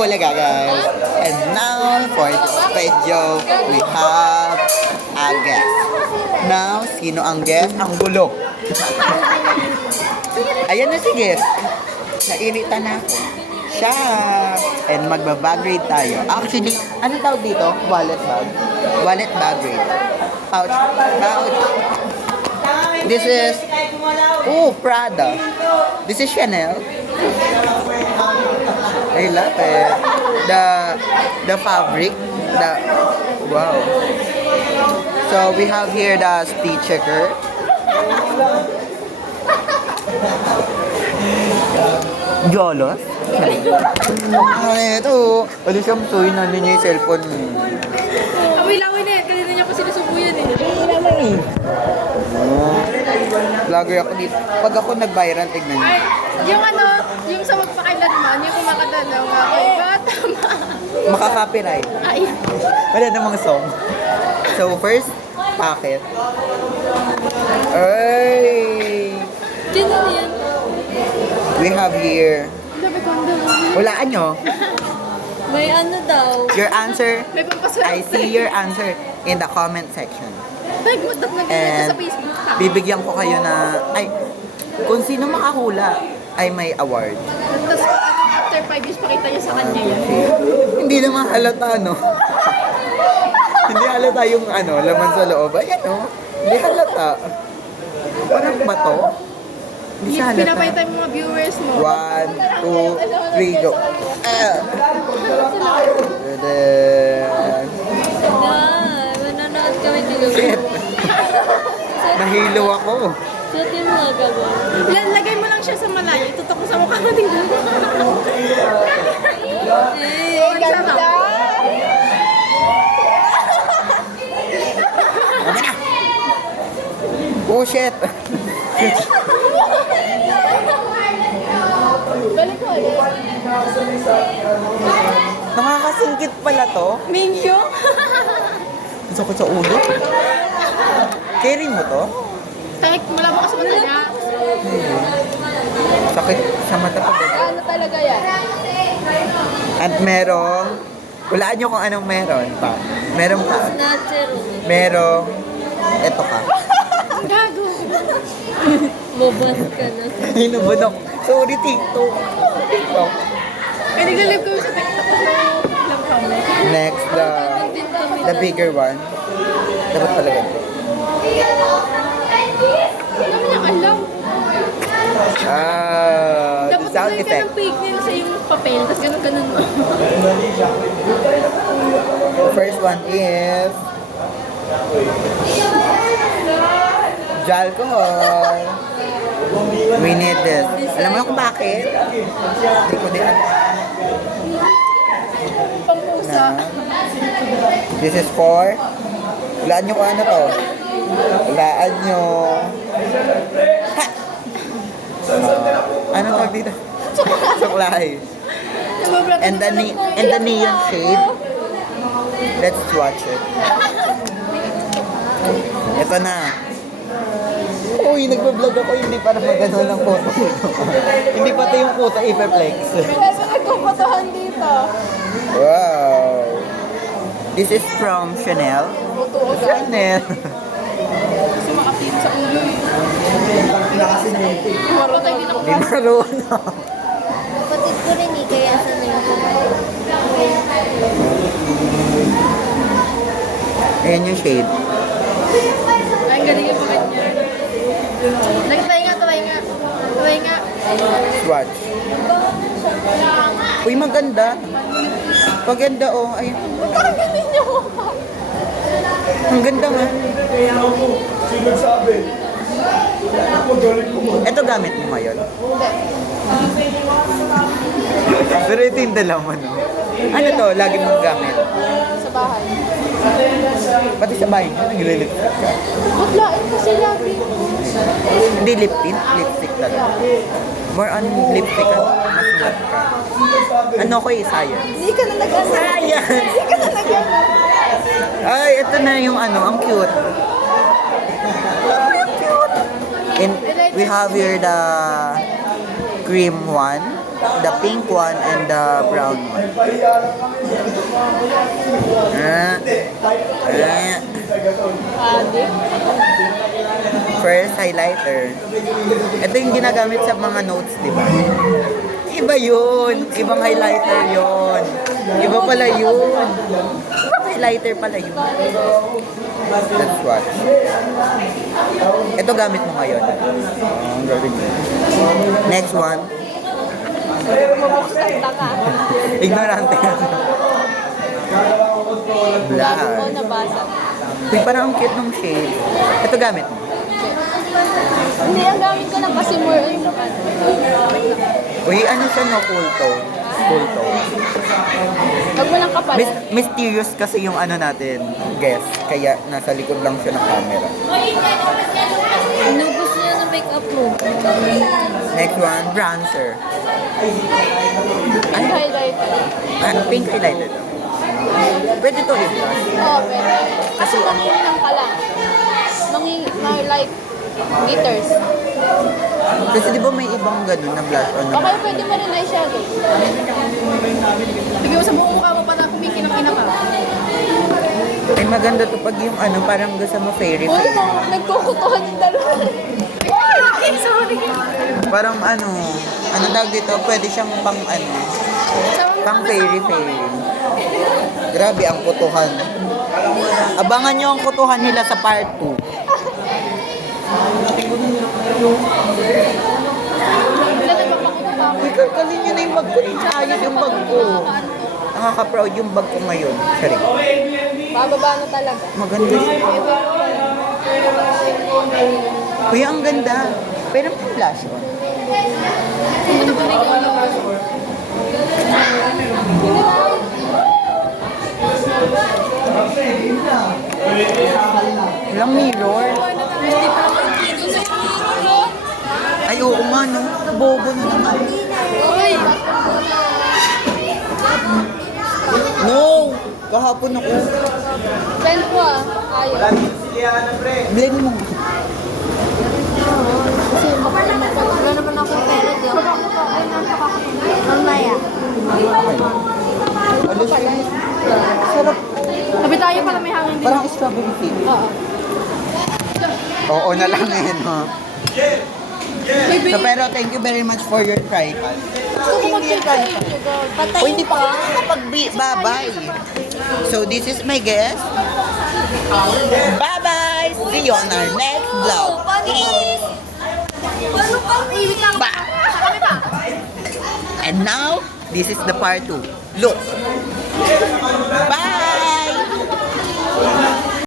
Bulaga, guys. And now, for this video, we have a guest. Now, sino ang guest? Ang gulo. Ayan na si guest. Nairita na ako. Siya. And magbabag raid tayo. Actually, ano tawag dito? Wallet bag. Wallet bag raid. Pouch. Pouch. This is, Prada. This is Chanel. I love it. The fabric. Wow. So we have here the speed checker. Jolos. Ano ito? Alis ang tuwin na niya yung cellphone mo. Awil-awil na yan. Kanina niya pa sinusubuyan eh. naman eh. Vlogger ako dito. Pag ako nag-viral, tignan niyo. Ay, yung yung sa magpakailanman, yung kumakatanaw nga, ay ba? Tama. Makaka-copyright. Ay. Wala namang song. So, first, packet. Ay! Diyan na yan. We have here. Labi kondo. Walaan nyo. May ano daw. Your answer. May pampaswerte. I see your answer in the comment section. Tag mo stop na And sa Facebook. bibigyan ko kayo na, kung sino makahula, ay may award. Tapos after 5 years, pakita niya sa kanya yan. Hindi naman halata, no? Hindi halata yung laman sa loob. Ayan, no? Hindi halata. Parang ba to? Hindi siya halata. Pinapayta yung mga viewers mo. 1, 2, 3, go. Manonood kami dito. Shit. Nahilo ako. Suotin mo nga gawin. Lagay mo lang siya sa malayo. Tutok mo sa mukha mo dito. Ganda! Sabi na! Oh, shit! Balik ko ulit. Nakakasingkit pala to. Mingyo? Ang sakit sa ulo. Carry mo to? Sakit mo lang sa mata niya. Sakit sa mata pa. Ano talaga yan? At merong, walaan nyo kung anong meron pa. Merong pa. Natural. Merong, eto ka. Gago. Mabas ka na. Hinubunok. Sorry, TikTok. TikTok. Ay, nag-live kami sa TikTok ko. Lang kami. Next, the bigger one. Dapat pala ganito. Alam niya, alam. The Dapat sound nilagay ka effect. ng fake nail sa yung papel, tapos ganun-ganun mo. The first one is alcohol. We need this. Alam mo kung bakit? Hindi ko din alam. Pampusa. This is for, walaan nyo kung ano to. Walaan nyo. Ha! Ano tawag dito? Suklay. And the neon shade. Let's watch it. Ito na. Uy, nagbablog ako, hindi para magano ng photo. Hindi pati yung photo i-flex. Kasi nagkumpatahan dito. Wow. This is from Chanel. Chanel. Kasi makapim sa ulo eh. Marot ay dito ko Hindi marunong. Kapatid ko rin eh, kaya sana yung Ayan yung shade. Ay, ang galing yung pagkat niya. Nagtry nga. Try nga. Swatch. Uy, maganda. Maganda, oh. Ayun. Parang galing niyo ko. Ang ganda nga. Ito gamit mo ngayon? Pero ito yung dalaman, no? Ano to? Lagi mong gamit? Sa bahay. Pati sa bahay mo, naglilip ka. Butlain kasi lagi. Hindi lip tint, lipstick talaga. More on lipstick ka, mas matte ka. Ano ko science? Hindi ka na nag-ano. Science! Hindi ka na nag-ano. Ay, ito na yung ang cute. And we have here the cream one. the pink one and the brown one. First highlighter. Ito yung ginagamit sa mga notes, di ba? Iba yun. Ibang highlighter yun. Iba pala yun. Ibang highlighter pala yun. Let's watch. Ito gamit mo ngayon. Ang galing mo. Next one. Mabuksan ka. Ignorante. Black. Ako nabasa. Uy, parang ang cute ng shade. Ito gamit mo. Hindi, ang gamit ko lang kasi more on Uy, ano siya no? Cool tone. Cool tone. Huwag mo lang kapal. Mysterious kasi yung ano natin, guess. Kaya nasa likod lang siya ng camera. Inubos niya sa makeup mo. Next one, bronzer. Ang highlighter. Pink highlighter to. Pwede to i-blush. Oo, pero. Kasi manginang ka lang. Like glitters. Kasi di ba may ibang ganun na blush on? Okay, pwede mo rin eyeshadow. Bigyan mo sa buong mukha mo para kumikinang-kinang ka. Ay, maganda to pag yung ano, parang gusto mo fairy Uy, fairy. nagkukutuhan yung dalawa. Ay, sorry. Parang ano tawag dito, pwede siyang pang ano, pang fairy fairy. Grabe ang kutuhan. Abangan nyo ang kutuhan nila sa part 2. Uy, kalkalin nyo na yung bag ko. Ayos yung bag ko. Nakaka-proud yung bag ko ngayon. Sorry. Bababa na talaga. Maganda siya. Kuya, ang ganda. Pero may flash on. Walang mirror. Ay, oo nga, no? Bobo na naman. Uy! No! Kahapon ako. Send mo ah. Ayaw. Blend mo. Kasi wala naman akong pera dyan. Ay, mamaya. Ano siya? Sarap. Sabi tayo pala may hangin din. Parang strawberry cake. Oo. Oo na lang eh, no? So, pero thank you very much for your tripod. Hindi tripod. Patay O, hindi pa ako nakapag-babay. So, this is my guest. Bye-bye! See you on our next vlog. Panis! Ano kami? Bye! And now, this is the part 2. Look!